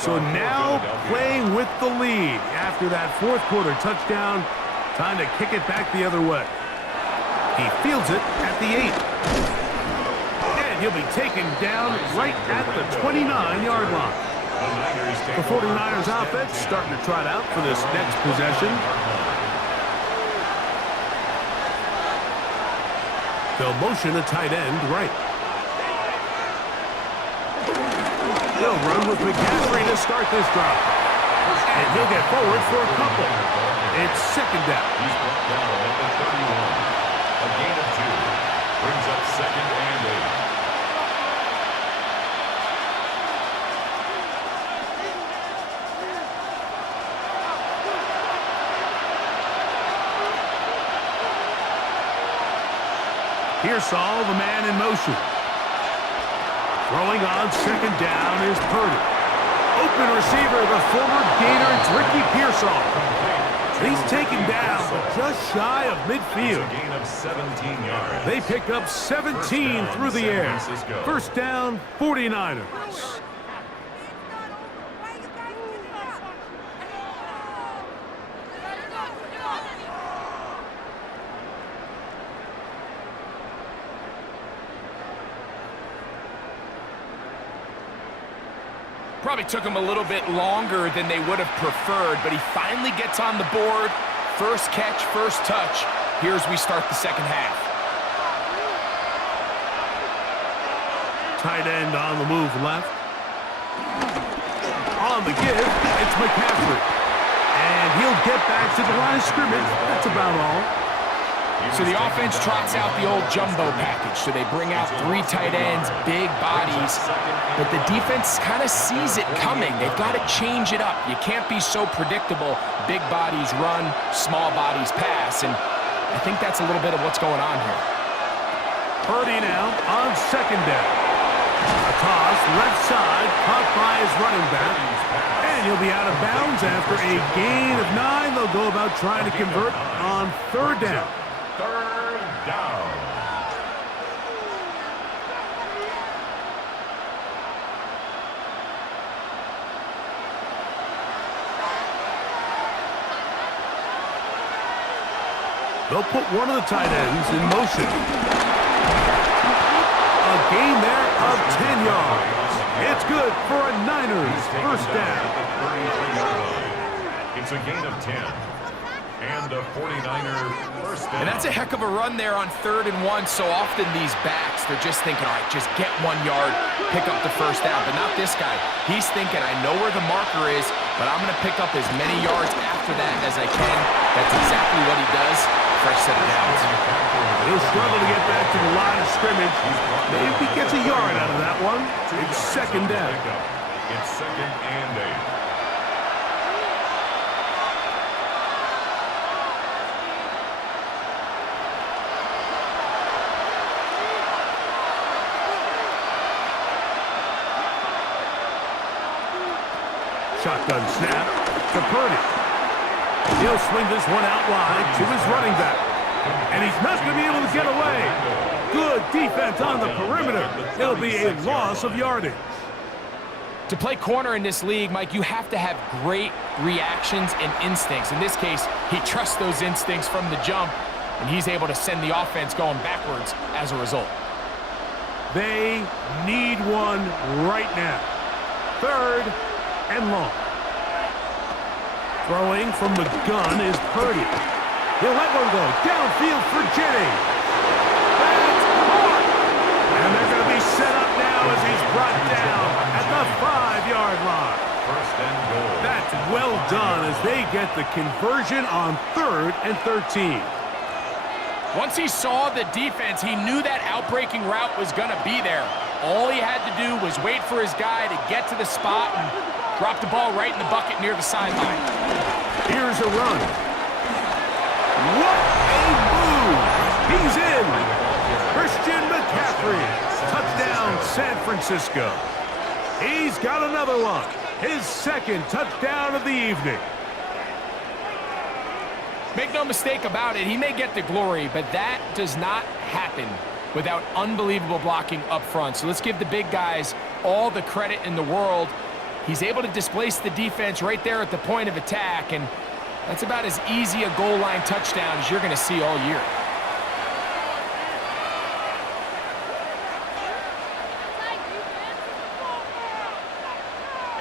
So now playing with the lead after that 4th quarter touchdown. Time to kick it back the other way. He fields it at the 8. And he'll be taken down right at the 29-yard line. The 49ers offense starting to trot out for this next possession. They'll motion a tight end right. They'll run with McCaffrey to start this drive. And he'll get forward for a couple. It's 2nd down. He's brought down at the 31. A gain of 2. Brings up 2nd and 8. Pearsall, the man in motion. Throwing on 2nd down is Purdy. Open receiver, the former Gator, it's Ricky Pearsall. He's taken down, but just shy of midfield. A gain of 17 yards. They pick up 17 through the air. 1st down, 49ers. Probably took him a little bit longer than they would have preferred, but he finally gets on the board. First catch, first touch. Here's we start the 2nd half. Tight end on the move left. On the give, it's McCaffrey. And he'll get back to the line of scrimmage. That's about all. So the offense trots out the old jumbo package. So they bring out 3 tight ends, big bodies, but the defense kind of sees it coming. They've got to change it up. You can't be so predictable. Big bodies run, small bodies pass, and I think that's a little bit of what's going on here. Purdy now on second down. A toss, left side, caught by his running back, and he'll be out of bounds after a gain of 9. They'll go about trying to convert on third down. Third down. They'll put one of the tight ends in motion. A gain there of 10 yards. It's good for a Niners first down. It's a gain of 10. And a 49er first down. And that's a heck of a run there on 3rd and 1. So often these backs, they're just thinking, all right, just get 1 yard, pick up the first down. But not this guy. He's thinking, I know where the marker is, but I'm going to pick up as many yards after that as I can. That's exactly what he does. Fresh set of downs. He'll struggle to get back to the line of scrimmage. Maybe he gets a yard out of that one. It's second down. It's 2nd and 8. Shotgun snap to Purdy. He'll swing this one out wide to his running back. And he's not going to be able to get away. Good defense on the perimeter. It'll be a loss of yardage. To play corner in this league, Mike, you have to have great reactions and instincts. In this case, he trusts those instincts from the jump, and he's able to send the offense going backwards as a result. They need one right now. 3rd and long. Throwing from the gun is Purdy. He'll let one go. Downfield for Jennings. That's caught. And they're going to be set up now as he's brought down at the 5-yard line. First and goal. That's well done as they get the conversion on 3rd and 13. Once he saw the defense, he knew that outbreaking route was going to be there. All he had to do was wait for his guy to get to the spot and drop the ball right in the bucket near the sideline. Here's a run. What a move! He's in! Christian McCaffrey. Touchdown, San Francisco. He's got another one. His 2nd touchdown of the evening. Make no mistake about it, he may get the glory, but that does not happen without unbelievable blocking up front. So let's give the big guys all the credit in the world. He's able to displace the defense right there at the point of attack, and that's about as easy a goal line touchdown as you're going to see all year.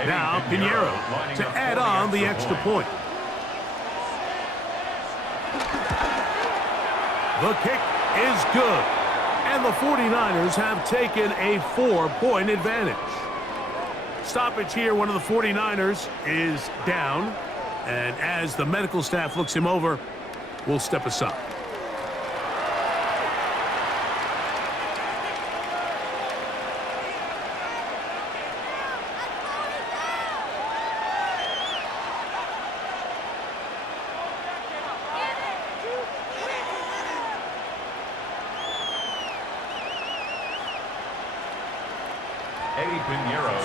Now Pinheiro to add on the extra point. The kick is good, and the 49ers have taken a 4-point advantage. Stoppage here, one of the 49ers is down, and as the medical staff looks him over, we'll step aside.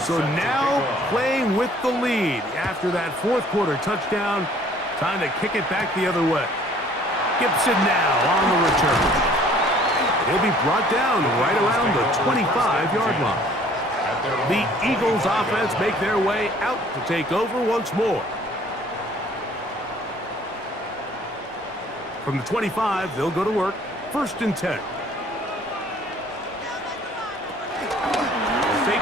So now playing with the lead after that 4th quarter touchdown. Time to kick it back the other way. Gibson now on the return. He'll be brought down right around the 25-yard line. The Eagles offense make their way out to take over once more. From the 25, they'll go to work. 1st and 10.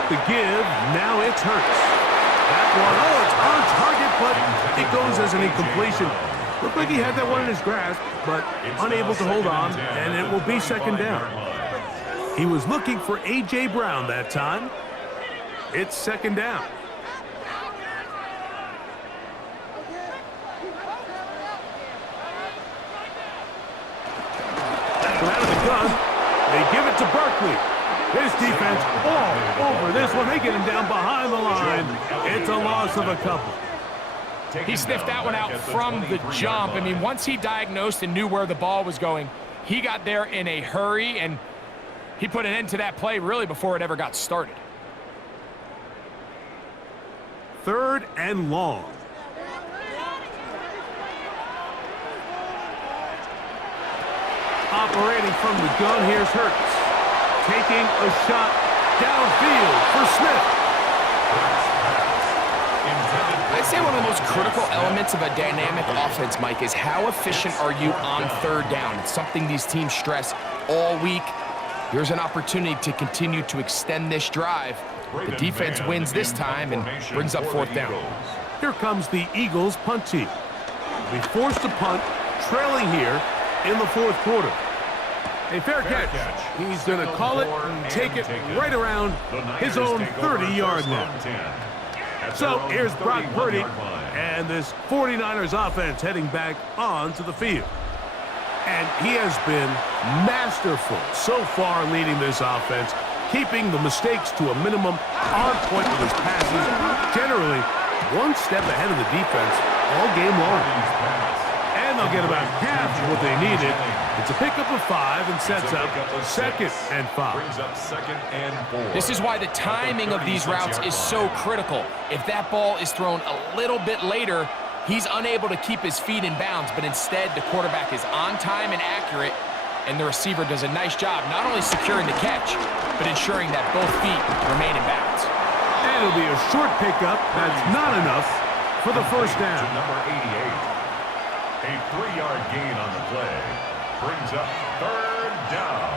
The give, now it's Hurts. That one, it's on target, but it goes as an incompletion. Looked like he had that one in his grasp, but unable to hold on, and it will be 2nd down. He was looking for A.J. Brown that time. It's 2nd down. quickly. His defense all over this one. They get him down behind the line. It's a loss of a couple. He sniffed that one out from the jump. I mean, once he diagnosed and knew where the ball was going, he got there in a hurry, and he put an end to that play really before it ever got started. 3rd and long. Operating from the gun, here's Hurts. Taking a shot downfield for Smith. I'd say one of the most critical elements of a dynamic offense, Mike, is how efficient are you on 3rd down. It's something these teams stress all week. Here's an opportunity to continue to extend this drive. The defense wins this time and brings up 4th down. Here comes the Eagles punt team. We forced a punt, trailing here in the 4th quarter. A fair catch. He's going to call it and take it right around his own 30-yard line. So here's Brock Purdy and this 49ers offense heading back onto the field. And he has been masterful so far leading this offense, keeping the mistakes to a minimum, on point with his passes, generally one step ahead of the defense all game long. And they'll get about half of what they needed. It's a pickup of 5 and sets up 2nd and 5. Brings up 2nd and 4. This is why the timing of these routes is so critical. If that ball is thrown a little bit later, he's unable to keep his feet in bounds, but instead the quarterback is on time and accurate, and the receiver does a nice job not only securing the catch, but ensuring that both feet remain in bounds. And it'll be a short pickup. That's not enough for the 1st down. To number 88. A 3-yard gain on the play. Brings up 3rd down.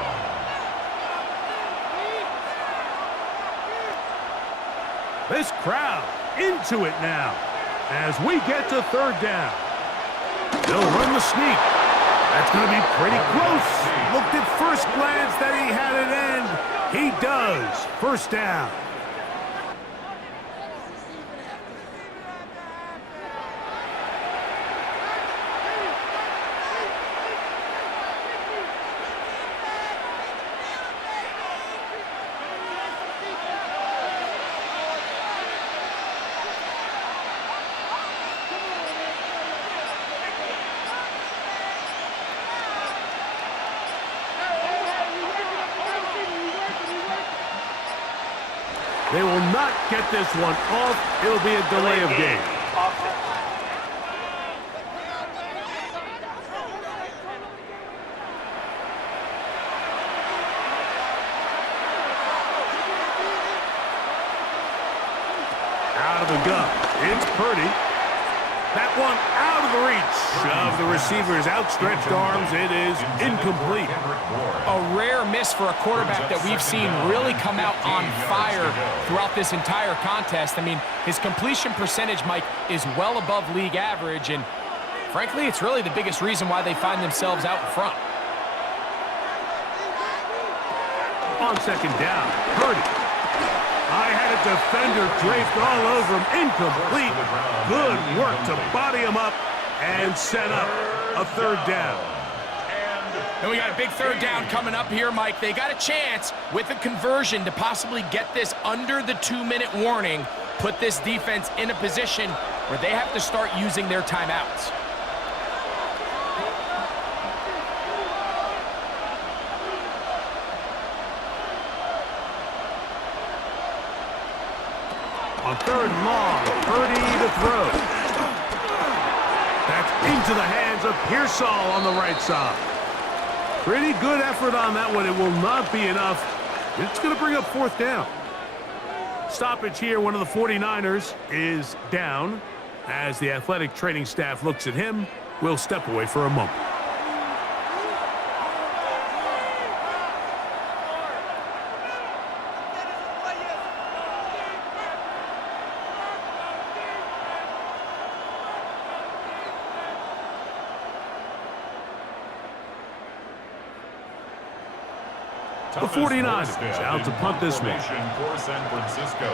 This crowd into it now as we get to 3rd down. They'll run the sneak. That's going to be pretty close. Looked at first glance that he had it end. He does. 1st down. They will not get this one off. It'll be a delay of game. Out of the gun. It's Purdy. That one out of the reach of the receiver's outstretched arms. It is incomplete. A rare miss for a quarterback that we've seen really come out on fire throughout this entire contest. I mean, his completion percentage, Mike, is well above league average, and frankly, it's really the biggest reason why they find themselves out in front. On 2nd down, Purdy. I had a defender draped all over him. Incomplete. Good work to body him up and set up a 3rd down. And we got a big 3rd down coming up here, Mike. They got a chance with a conversion to possibly get this under the 2-minute warning, put this defense in a position where they have to start using their timeouts. On 3rd and long, Purdy to throw. That's into the hands of Pearsall on the right side. Pretty good effort on that one. It will not be enough. It's going to bring up 4th down. Stoppage here. One of the 49ers is down. As the athletic training staff looks at him, we'll step away for a moment. The 49ers out to punt this one. For San Francisco.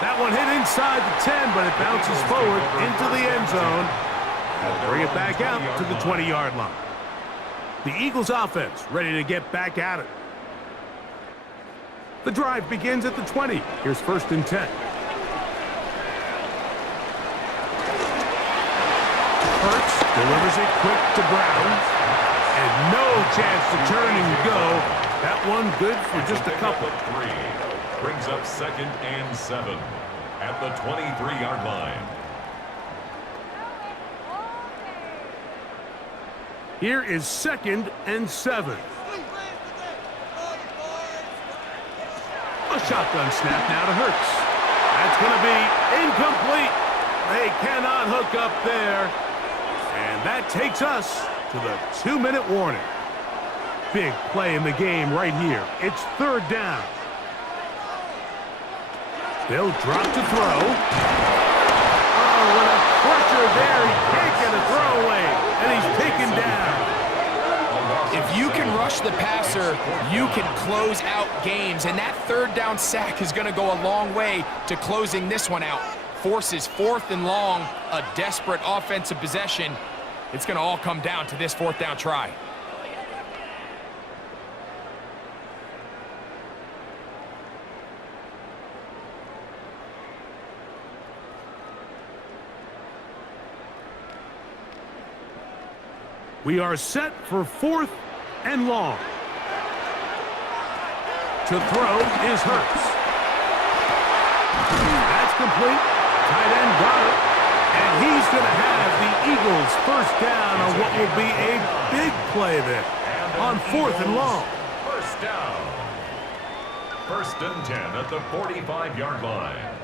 That one one hit inside the 10, but it bounces forward into the end zone. They'll bring it back out to the 20-yard line. The Eagles offense ready to get back at it. The drive begins at the 20. Here's 1st and 10. Hurts delivers it quick to Brown. And no chance to turn and go. That one good for just a couple. 3 brings up 2nd and 7 at the 23-yard line. Here is 2nd and 7. A shotgun snap now to Hurts. That's going to be incomplete. They cannot hook up there. And that takes us to the 2-minute warning. Big play in the game right here. It's 3rd down. They'll drop to throw. Oh, what a pressure there. He can't get a throw away. And he's taken down. If you can rush the passer, you can close out games. And that 3rd down sack is going to go a long way to closing this one out. Forces 4th and long, a desperate offensive possession. It's going to all come down to this 4th down try. We are set for 4th and long. To throw is Hurts. That's complete. Tight end got it. And he's going to have the Eagles 1st down on what will be a big play there on 4th and long. 1st down. 1st and 10 at the 45-yard line.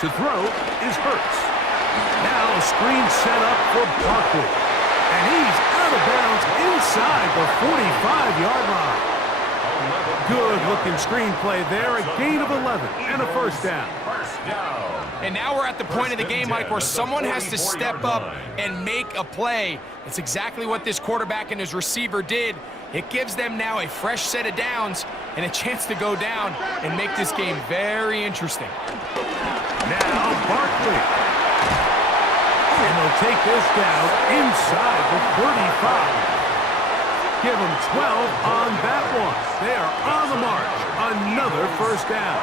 To throw is Hurts. Now a screen set up for Barkley. And he's out of bounds inside the 45-yard line. Good-looking screen play there. A gain of 11 and a 1st down. And now we're at the point of the game, Mike, where someone has to step up and make a play. That's exactly what this quarterback and his receiver did. It gives them now a fresh set of downs and a chance to go down and make this game very interesting. Now Barkley. And they'll take this down inside the 35. Give them 12 on that one. They are on the march. Another 1st down.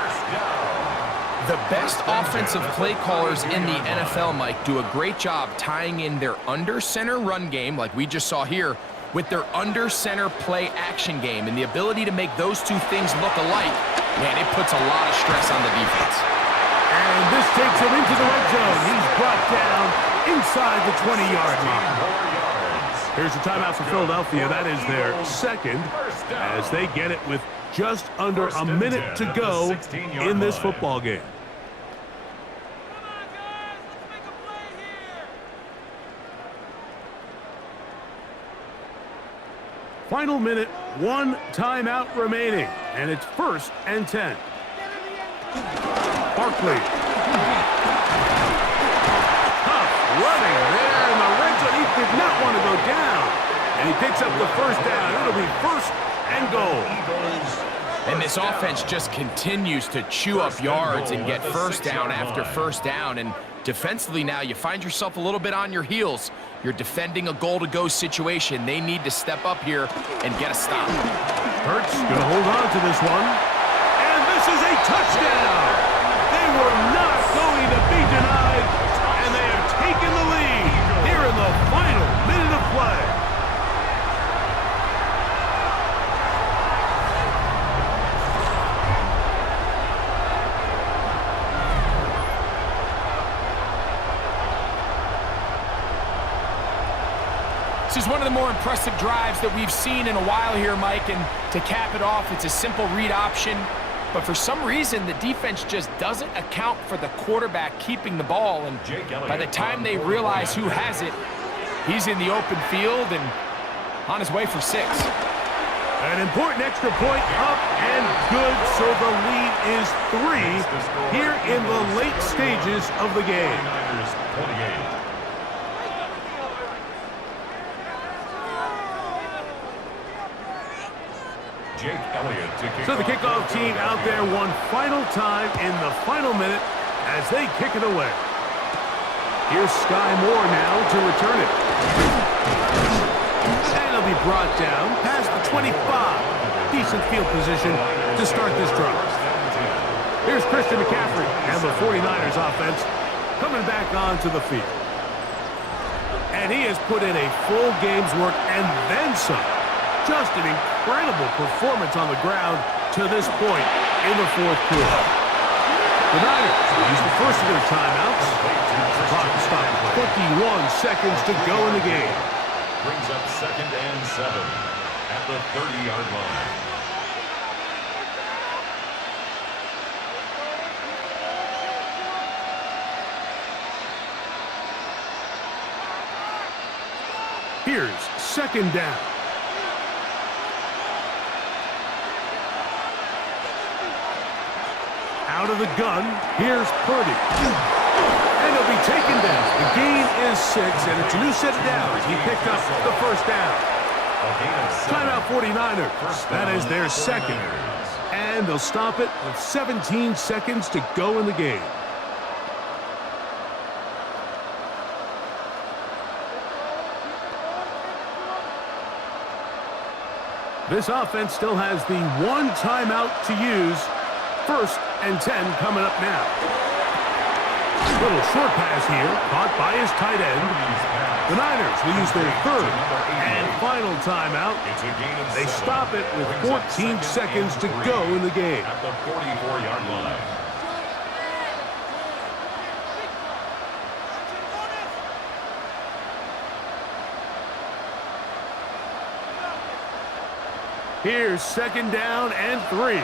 The best offensive play callers in the NFL, Mike, do a great job tying in their under-center run game, like we just saw here, with their under-center play action game. And the ability to make those two things look alike, man, it puts a lot of stress on the defense. And this takes him into the red zone. He's brought down inside the 20-yard line. Here's a timeout for Philadelphia. That is their 2nd as they get it with just under a minute to go in this football game. Final minute, 1 timeout remaining, and it's 1st and 10. Barkley. Tough running there in the red zone. He did not want to go down. And he picks up the 1st down. It'll be 1st and goal. And this offense just continues to chew up yards and get 1st down after 1st down. And defensively now, you find yourself a little bit on your heels. You're defending a goal-to-go situation. They need to step up here and get a stop. Hurts going to hold on to this one. And this is a touchdown. They were not going to be denied, and they have taken the lead here in the final minute of play. This is one of the more impressive drives that we've seen in a while here, Mike, and to cap it off, it's a simple read option. But for some reason, the defense just doesn't account for the quarterback keeping the ball. And by the time they realize who has it, he's in the open field and on his way for 6. An important extra point up and good, so the lead is 3 here in the late stages of the game. 28. Jake Elliott to kick So the off kickoff team out there one final time in the final minute as they kick it away. Here's Sky Moore now to return it. And it'll be brought down past the 25. Decent field position to start this drive. Here's Christian McCaffrey and the 49ers offense coming back onto the field. And he has put in a full game's work and then some. Just an incredible performance on the ground to this point in the fourth quarter. The Niners use the first of their timeouts. The clock is stopped with 21 seconds to go in the game. brings up 2nd and 7 at the 30-yard line. Here's 2nd down. Out of the gun, here's Purdy. And he'll be taken down. The gain is 6, and it's a new set of downs. He picked up the first down. Timeout 49ers. That is their second. And they'll stop it with 17 seconds to go in the game. This offense still has the one timeout to use. 1st and 10 coming up now. Little short pass here, caught by his tight end. The Niners will use their 3rd and final timeout. They stop it with 14 seconds to go in the game. At the 44-yard line. Here's 2nd down and 3.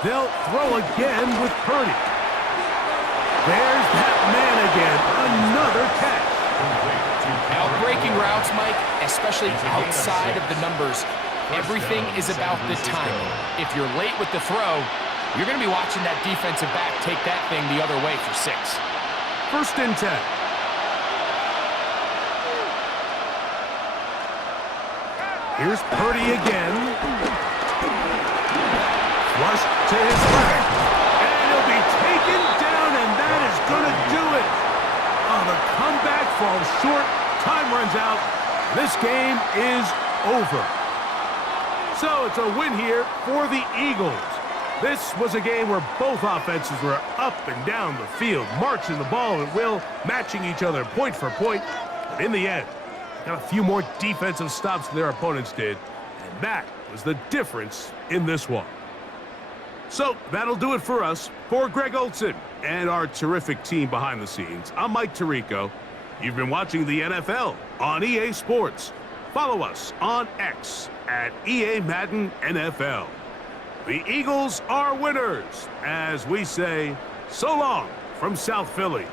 They'll throw again with Purdy. There's that man again. Another catch. Now, breaking routes, Mike, especially outside of the numbers, everything is about the timing. If you're late with the throw, you're going to be watching that defensive back take that thing the other way for 6. 1st and 10. Here's Purdy again. Flushed to his left. And he'll be taken down, and that is going to do it. Oh, the comeback falls short. Time runs out. This game is over. So it's a win here for the Eagles. This was a game where both offenses were up and down the field, marching the ball at will, matching each other point for point. But in the end, got a few more defensive stops than their opponents did, and that was the difference in this one. So that'll do it for us. For Greg Olsen and our terrific team behind the scenes, I'm Mike Tirico. You've been watching the NFL on EA Sports. Follow us on X at EA Madden NFL. The Eagles are winners, as we say, so long from South Philly.